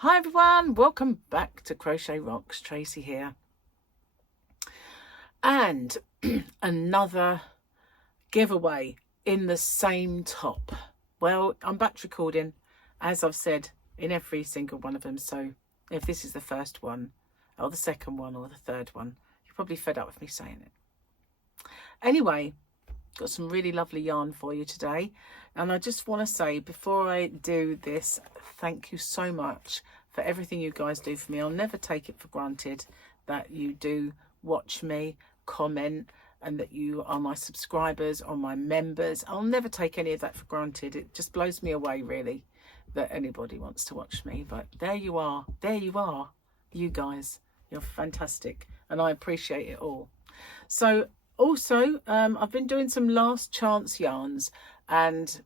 Hi everyone, welcome back to Crochet Rocks. Tracy here. And another giveaway in the same top. Well, I'm batch recording, as I've said, in every single one of them. So if this is the first one, or the second one, or the third one, you're probably fed up with me saying it. Anyway, got some really lovely yarn for you today. And I just want to say, before I do this, thank you so much for everything you guys do for me. I'll never take it for granted that you do watch me, comment, and that you are my subscribers or my members. I'll never take any of that for granted. It just blows me away, really, that anybody wants to watch me. But there you are, you guys. You're fantastic, and I appreciate it all. So also, I've been doing some last chance yarns, and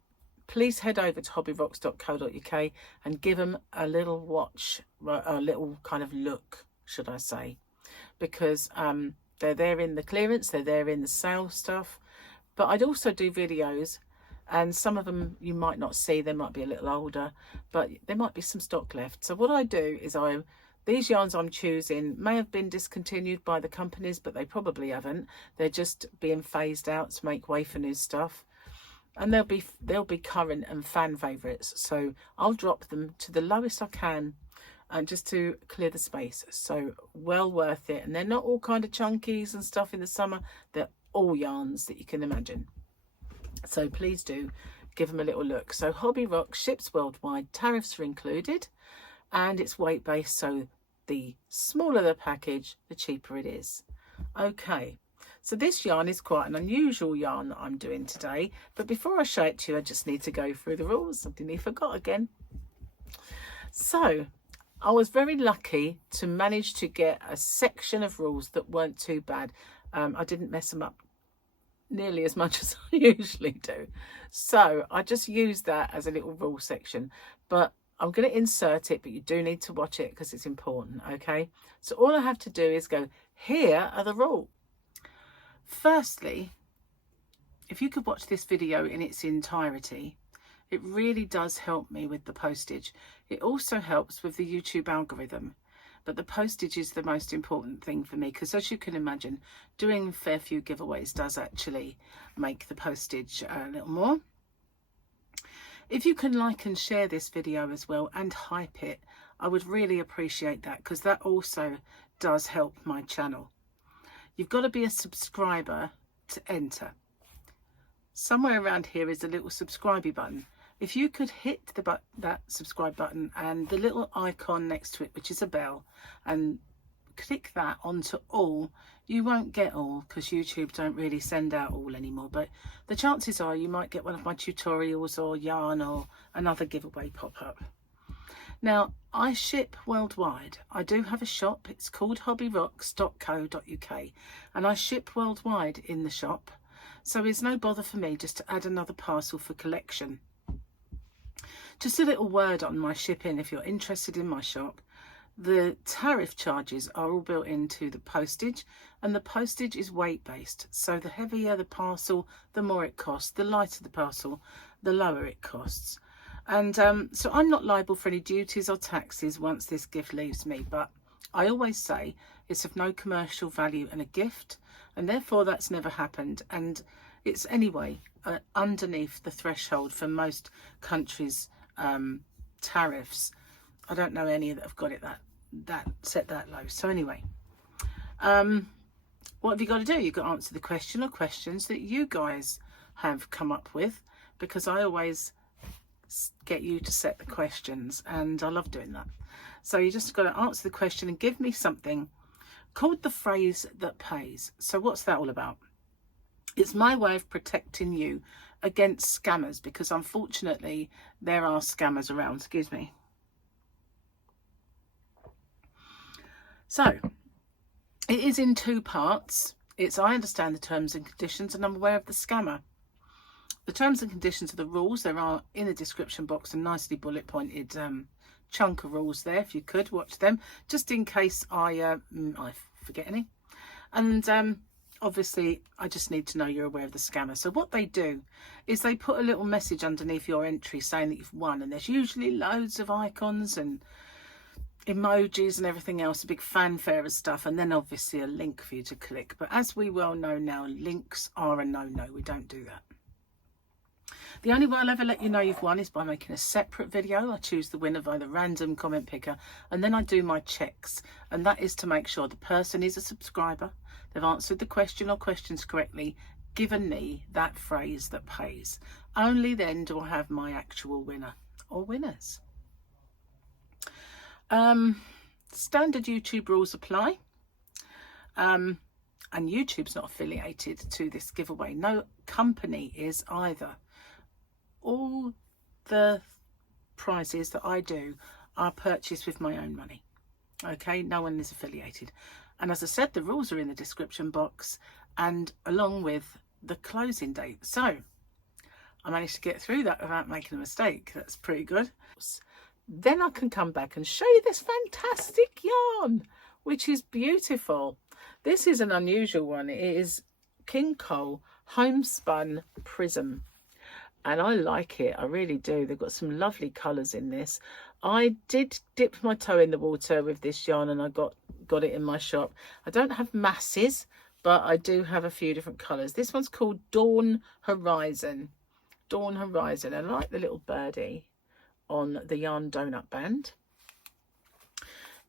please head over to hobbyrocks.co.uk and give them a little watch, a little kind of look, should I say, because they're there in the clearance, they're there in the sale stuff. But I'd also do videos, and some of them you might not see, they might be a little older, but there might be some stock left. So what I do is these yarns I'm choosing may have been discontinued by the companies, but they probably haven't. They're just being phased out to make way for new stuff. And they'll be current and fan favourites. So I'll drop them to the lowest I can, and just to clear the space. So well worth it. And they're not all kind of chunkies and stuff in the summer. They're all yarns that you can imagine. So please do give them a little look. So Hobby Rocks ships worldwide. Tariffs are included. And it's weight based, so the smaller the package, the cheaper it is. Okay, so this yarn is quite an unusual yarn that I'm doing today. But before I show it to you, I just need to go through the rules. I nearly forgot again. So I was very lucky to manage to get a section of rules that weren't too bad. I didn't mess them up nearly as much as I usually do. So I just used that as a little rule section. But I'm going to insert it, but you do need to watch it because it's important, okay? So all I have to do is go, here are the rules. Firstly, if you could watch this video in its entirety, it really does help me with the postage. It also helps with the YouTube algorithm, but the postage is the most important thing for me because, as you can imagine, doing a fair few giveaways does actually make the postage a little more. If you can like and share this video as well and hype it, I would really appreciate that because that also does help my channel. You've got to be a subscriber to enter. Somewhere around here is a little subscribe button. If you could hit that subscribe button and the little icon next to it, which is a bell, and click that onto all. You won't get all because YouTube don't really send out all anymore, but the chances are you might get one of my tutorials or yarn or another giveaway pop up. Now, I ship worldwide. I do have a shop. It's called hobbyrocks.co.uk, and I ship worldwide in the shop, so it's no bother for me just to add another parcel for collection. Just a little word on my shipping if you're interested in my shop. The tariff charges are all built into the postage, and the postage is weight based. So the heavier the parcel, the more it costs. The lighter the parcel, the lower it costs. And so I'm not liable for any duties or taxes once this gift leaves me. But I always say it's of no commercial value and a gift, and therefore that's never happened. And it's anyway underneath the threshold for most countries' tariffs. I don't know any that have got it that set that low. So anyway, what have you got to do? You've got to answer the question or questions that you guys have come up with, because I always get you to set the questions and I love doing that. So you just got to answer the question and give me something called the phrase that pays. So what's that all about? It's my way of protecting you against scammers, because unfortunately there are scammers around. Excuse me. So it is in two parts. It's I understand the terms and conditions and I'm aware of the scammer. The terms and conditions are the rules. There are in the description box a nicely bullet pointed chunk of rules there. If you could watch them, just in case I forget any. And obviously I just need to know you're aware of the scammer. So what they do is they put a little message underneath your entry saying that you've won, and there's usually loads of icons and emojis and everything else, a big fanfare of stuff, and then obviously a link for you to click. But as we well know now, links are a no-no. We don't do that. The only way I'll ever let you know you've won is by making a separate video. I choose the winner by the random comment picker, and then I do my checks, and that is to make sure the person is a subscriber, they've answered the question or questions correctly, given me that phrase that pays. Only then do I have my actual winner or winners. Standard YouTube rules apply, and YouTube's not affiliated to this giveaway. No company is either. All the prizes that I do are purchased with my own money. Okay, no one is affiliated. And as I said, the rules are in the description box, and along with the closing date. So I managed to get through that without making a mistake. That's pretty good. Then I can come back and show you this fantastic yarn, which is beautiful. This is an unusual one. It is King Cole Homespun Prism, and I like it. I really do. They've got some lovely colours in this. I did dip my toe in the water with this yarn, and I got it in my shop. I don't have masses, but I do have a few different colours. This one's called Dawn Horizon. Dawn Horizon. I like the little birdie on the yarn donut band.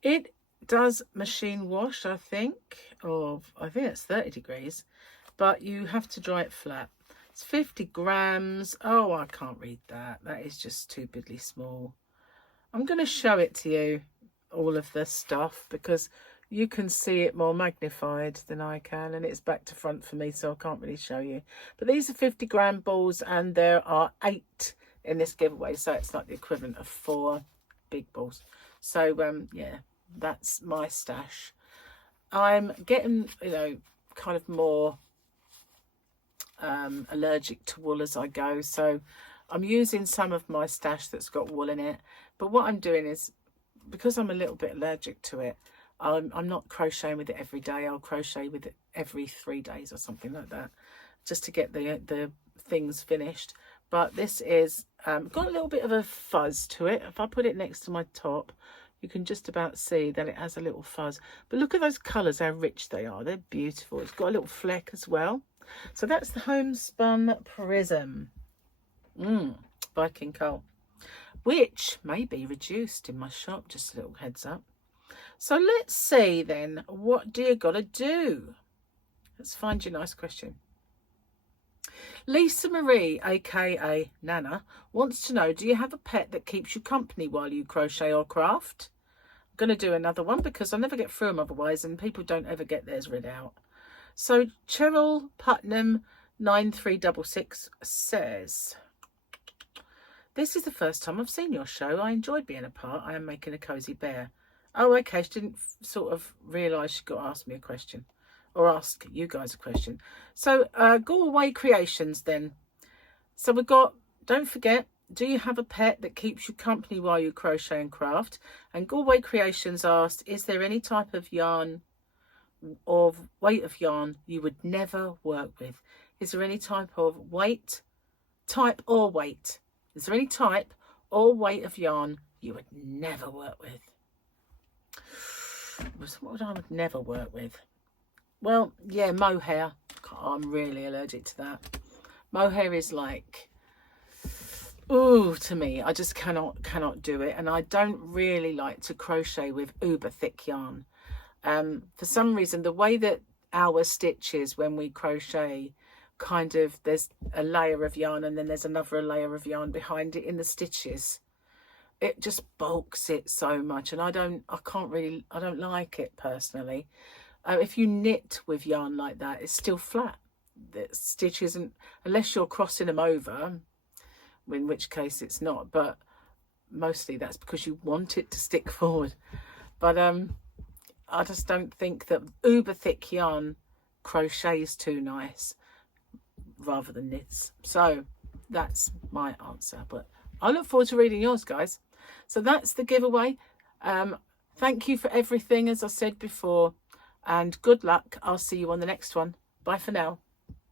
It does machine wash, I think it's 30 degrees, but you have to dry it flat. It's 50 grams. Oh, I can't read that. That is just stupidly small. I'm going to show it to you, all of this stuff, because you can see it more magnified than I can, and it's back to front for me, so I can't really show you. But these are 50-gram balls, and there are 8 in this giveaway, so it's like the equivalent of 4 big balls. So yeah, that's my stash. I'm getting, kind of more allergic to wool as I go, so I'm using some of my stash that's got wool in it. But what I'm doing is, because I'm a little bit allergic to it, I'm not crocheting with it every day. I'll crochet with it every 3 days or something like that, just to get the things finished. But this is got a little bit of a fuzz to it. If I put it next to my top, you can just about see that it has a little fuzz. But look at those colours, how rich they are. They're beautiful. It's got a little fleck as well. So that's the Homespun Prism by King Cole, which may be reduced in my shop, just a little heads up. So let's see then, what do you got to do? Let's find your nice question. Lisa Marie, aka Nana, wants to know, do you have a pet that keeps you company while you crochet or craft? I'm going to do another one because I never get through them otherwise, and people don't ever get theirs read out. So Cheryl Putnam 9366 says, this is the first time I've seen your show. I enjoyed being a part. I am making a cozy bear. Oh, okay. She didn't sort of realise she got to ask me a question, or ask you guys a question. So Galway Creations then. So we've got, don't forget, do you have a pet that keeps you company while you crochet and craft? And Galway Creations asked, is there any type of yarn or weight of yarn you would never work with? Is there any type of type or weight? Is there any type or weight of yarn you would never work with? What would I never work with? Well, yeah, mohair. I'm really allergic to that. Mohair is like, ooh, to me. I just cannot do it. And I don't really like to crochet with uber thick yarn. For some reason, the way that our stitches when we crochet, kind of, there's a layer of yarn and then there's another layer of yarn behind it in the stitches. It just bulks it so much, and I don't like it personally. If you knit with yarn like that, it's still flat. The stitch isn't, unless you're crossing them over, in which case it's not, but mostly that's because you want it to stick forward. But I just don't think that uber thick yarn crochets too nice rather than knits. So that's my answer, but I look forward to reading yours, guys. So that's the giveaway. Thank you for everything, as I said before, and good luck. I'll see you on the next one. Bye for now.